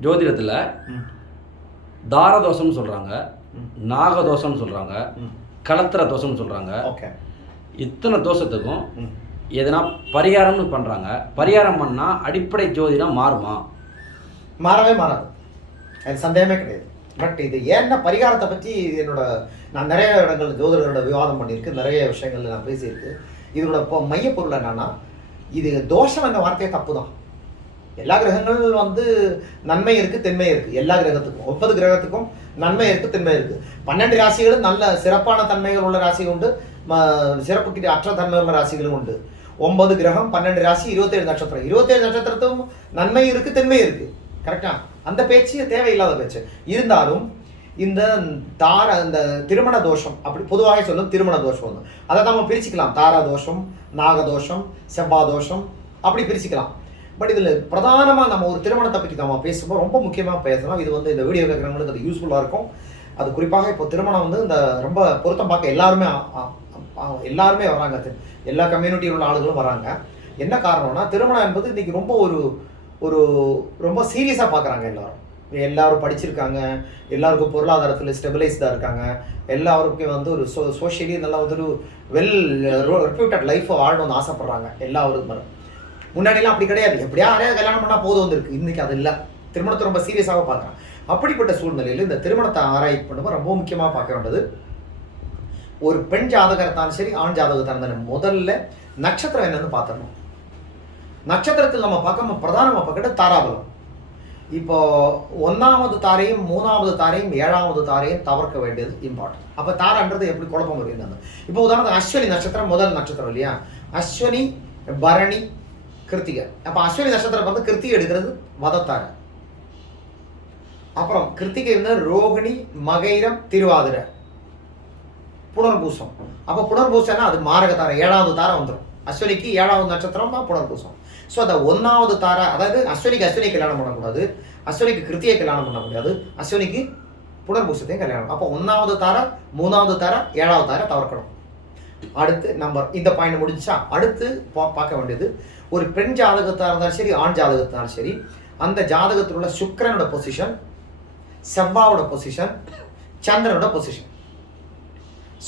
ஜோதிடத்தில் ம். தாரதோஷம்னு சொல்கிறாங்க. நாகதோஷம்னு சொல்கிறாங்க. கலத்திர தோஷம்னு சொல்கிறாங்க ஓகே இத்தனை தோஷத்துக்கும். எதனா பரிகாரம்னு பண்ணுறாங்க பரிகாரம் பண்ணால் அடிப்படை ஜோதிடம் மாறுமா மாறவே மாறாது அது சந்தேகமே கிடையாது பட் இது ஏன்னா பரிகாரத்தை பற்றி என்னோட நான் நிறைய இடங்கள் ஜோதிடர்களோட விவாதம் பண்ணியிருக்கு நிறைய விஷயங்கள்ல நான் பேசியிருக்கு இதோட இப்போ மையப்பொருள் என்னன்னா இது தோஷம் என்ற வார்த்தையே தப்பு தான் எல்லா கிரகங்கள் வந்து நன்மை இருக்கு தென்மை இருக்கு. எல்லா கிரகத்துக்கும் ஒன்பது கிரகத்துக்கும் நன்மை இருக்கு தென்மை இருக்கு. பன்னெண்டு ராசிகளும் நல்ல சிறப்பான தன்மைகள் உள்ள ராசி உண்டு. ம- சிறப்புக்கு அற்ற தன்மை உள்ள ராசிகளும் உண்டு. ஒன்பது கிரகம் பன்னெண்டு ராசி இருபத்தேழு நட்சத்திரம். இருபத்தேழு நட்சத்திரத்தும் நன்மை இருக்கு தென்மை இருக்கு. கரெக்டா அந்த பேச்சு தேவையில்லாத பேச்சு. இருந்தாலும் இந்த தார இந்த திருமண தோஷம் அப்படி பொதுவாக சொல்லும் திருமண தோஷம் வந்து. அதை நம்ம பிரிச்சுக்கலாம். தாரா தோஷம் நாகதோஷம் செவ்வாய் தோஷம் அப்படி பிரிச்சுக்கலாம். பட் இதில் பிரதானமாக நம்ம ஒரு திருமணத்தை பற்றி நம்ம பேசும்போது ரொம்ப முக்கியமாக பேசலாம் இது வந்து இந்த வீடியோ கேட்குறவங்களுக்கு அது யூஸ்ஃபுல்லாக இருக்கும். அது குறிப்பாக இப்போ திருமணம் வந்து இந்த ரொம்ப பொருத்தம் பார்க்க எல்லாருமே எல்லாருமே வராங்க. எல்லா கம்யூனிட்டியில் உள்ள ஆளுகளும் வராங்க. என்ன காரணம்னா திருமணம் என்பது இன்றைக்கி ரொம்ப ஒரு ஒரு ரொம்ப சீரியஸாக பார்க்குறாங்க எல்லோரும். எல்லாரும் படிச்சிருக்காங்க. எல்லாருக்கும் பொருளாதாரத்தில் ஸ்டெபிலைஸ்டாக இருக்காங்க. எல்லாருக்கும் வந்து ஒரு சோ சோஷியலி நல்லா வந்து ஒரு வெல் ரெப்யூட்டட் லைஃப்பை வாழணும்னு ஆசைப்படுறாங்க. எல்லாருக்கும் முன்னாடிலாம் அப்படி கிடையாது. எப்படியா யாரையா கல்யாணம் பண்ணால் போதும் வந்திருக்கு. இன்னைக்கு அது இல்லை. திருமணத்தை ரொம்ப சீரியஸாக பார்க்குறான் அப்படிப்பட்ட சூழ்நிலையில் இந்த திருமணத்தை ஆராய்ச்சி பண்ணும்போது ரொம்ப முக்கியமாக பார்க்க வேண்டியது. ஒரு பெண் ஜாதகரத்தாலும் சரி ஆண் ஜாதகத்தான் இருந்தாலும் முதல்ல நட்சத்திரம் என்னன்னு பார்த்துடணும். நட்சத்திரத்தில் நம்ம பார்க்க பிரதானமாக பார்க்கறது தாராபலம். இப்போ ஒன்றாவது தாரையும் மூணாவது தாரையும் ஏழாவது தாரையும் தவிர்க்க வேண்டியது இம்பார்ட்டன்ட் அப்போ தாரான்றது எப்படி குழப்பம் வருகிறது இப்போ உதாரணத்துக்கு அஸ்வினி நட்சத்திரம் முதல் நட்சத்திரம் இல்லையா? அஸ்வினி பரணி கிருத்திகை அப்போ அஸ்வினி நட்சத்திரம் வந்து கிருத்திகை எடுக்கிறது வதத்தாரை அப்புறம் கிருத்திகை வந்து ரோகிணி மகைரம் திருவாதிரை புனர்பூசம். அப்போ புனர்பூசம்னா அது மாரக தாரம் ஏழாவது தாரம் வந்துடும் அஸ்வினிக்கு ஏழாவது நட்சத்திரம் தான் புனர்பூசம். ஸோ அந்த ஒன்றாவது தார அதாவது அஸ்வினிக்கு அஸ்வினி கல்யாணம் பண்ணக்கூடாது அஸ்வினிக்கு கிருத்தியை கல்யாணம் பண்ண முடியாது. அஸ்வினிக்கு புனர்பூசத்தையும் கல்யாணம். அப்போ ஒன்றாவது தார மூணாவது தார ஏழாவது தாரை தவிர்க்கணும். அடுத்து நம்பர் இந்த பாயிண்ட் முடிஞ்சா அடுத்து பா- பார்க்க வேண்டியது ஒரு பெண் ஜாதகத்தாக இருந்தாலும் சரி ஆண் ஜாதகத்தாலும் சரி அந்த ஜாதகத்தில் உள்ள சுக்கரனோட பொசிஷன் செவ்வாவோட பொசிஷன் சந்திரனோட பொசிஷன்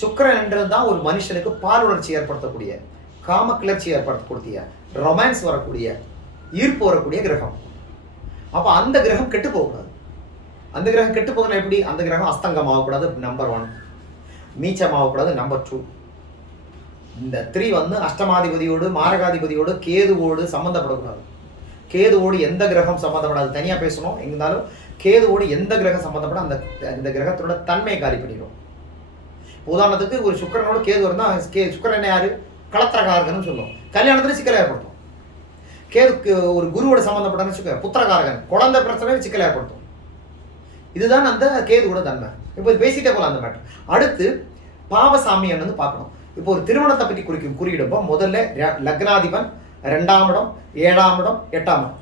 சுக்கரன் என்றது தான் ஒரு மனுஷனுக்கு பால் உணர்ச்சி ஏற்படுத்தக்கூடிய காம கிளர்ச்சி ஏற்படுத்தக்கூடிய ரொமான்ஸ் வரக்கூடிய ஈர்ப்பு வரக்கூடிய கிரகம். அப்போ அந்த கிரகம் கெட்டு போகக்கூடாது. அந்த கிரகம் கெட்டு போகணும் எப்படி? அந்த கிரகம் அஸ்தங்கம் ஆகக்கூடாது நம்பர் ஒன் மீச்சம் ஆகக்கூடாது நம்பர் டூ இந்த த்ரீ வந்து அஷ்டமாதிபதியோடு மாரகாதிபதியோடு கேதுவோடு சம்மந்தப்படக்கூடாது கேதுவோடு எந்த கிரகம் சம்மந்தப்படாது தனியாக பேசணும். இருந்தாலும் கேதுவோடு எந்த கிரகம் சம்மந்தப்பட அந்த இந்த கிரகத்தோட தன்மையை காலி பண்ணிடும். உதாரணத்துக்கு ஒரு சுக்கரனோட கேது இருந்தால் கே சுக்கரன் என்ன யாரு? களத்திரகாரகன்னு சொல்லுவோம். கல்யாணத்துல சிக்கலை ஏற்படுத்தும். கேதுக்கு ஒரு குருவோட சம்மந்தப்பட்டன்னு வச்சுக்க புத்திரகாரகன். குழந்தை பிரச்சனை சிக்கலை ஏற்படுத்தும். இதுதான் அந்த கேதுவோட தன்மை. இப்போ பேசிட்டே போகலாம் அந்த மேட்டர் அடுத்து பாவசாமியன் வந்து பார்க்கணும். இப்போ ஒரு திருமணத்தை பற்றி குறிக்கும் குறியிடப்போ முதல்ல லக்னாதிபன் ரெண்டாம் இடம் ஏழாம் இடம் எட்டாம் இடம்.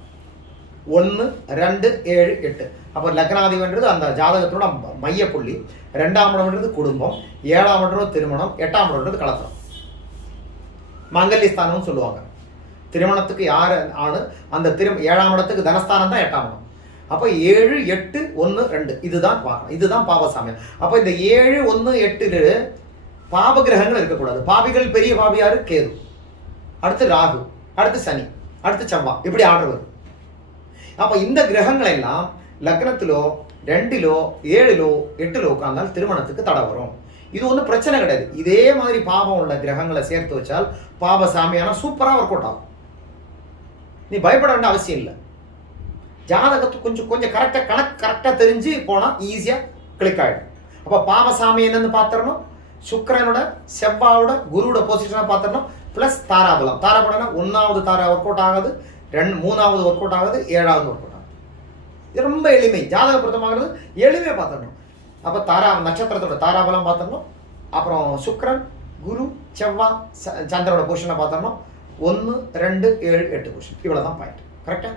ஒன்று ரெண்டு ஏழு எட்டு. அப்போ லக்னாதிபன்றது அந்த ஜாதகத்தோட மையப்புள்ளி. ரெண்டாம் இடம்ன்றது குடும்பம் ஏழாம் இடம் திருமணம் எட்டாம் இடம்ன்றது கலத்திரம் மங்கல்யஸ்தானம்னு சொல்லுவாங்க. திருமணத்துக்கு யார் ஆணு அந்த திரு ஏழாம் இடத்துக்கு தனஸ்தானம் தான் எட்டாம் இடம். அப்போ ஏழு எட்டு ஒன்று ரெண்டு. இதுதான் பார்க்கணும் இதுதான் பாவசாமியம் அப்போ இந்த ஏழு ஒன்று எட்டு பாப கிரகங்கள் இருக்கக்கூடாது. பாபிகள் பெரிய பாபியாரு கேது. அடுத்து ராகு அடுத்து சனி அடுத்து சம்பா இப்படி ஆர்டர் வரும். அப்போ இந்த கிரகங்கள் எல்லாம் லக்னத்திலோ ரெண்டிலோ ஏழிலோ எட்டிலோ உட்கார்ந்தால் திருமணத்துக்கு தடை வரும். இது ஒன்றும் பிரச்சனை கிடையாது. இதே மாதிரி பாவம் உள்ள கிரகங்களை சேர்த்து வச்சால் பாப சாமியான சூப்பராக ஒர்க் அவுட் ஆகும். நீ பயப்பட வேண்டிய அவசியம் இல்லை. ஜாதகத்தை கொஞ்சம் கொஞ்சம் கரெக்டாக கணக்கு கரெக்டாக தெரிஞ்சு போனால் ஈஸியாக கிளிக் ஆகிடும் அப்போ பாவசாமி என்னன்னு பார்த்துடணும். சுக்கரனோட செவ்வாவோட குருவோட பொசிஷனை பார்த்தோம்னா ப்ளஸ் தாராபலம். தாராபலம்னா ஒன்றாவது தாரா ஒர்க் அவுட் ஆகுது ரெண்டு மூணாவது ஒர்க் அவுட் ஆகுது ஏழாவது ஒர்க் அவுட் ஆகுது. இது ரொம்ப எளிமை. ஜாதக பொருத்தமாகிறது எளிமையாக பார்த்துடணும். அப்போ தாரா நட்சத்திரத்தோட தாராபலம் பார்த்தோம்னா அப்புறம் சுக்கரன் குரு செவ்வாய் ச- சந்திரனோட பொசிஷனை பார்த்தோம்னா ஒன்று ரெண்டு ஏழு எட்டு பொசிஷன் இவ்வளோ தான் பாயிண்ட் கரெக்டாக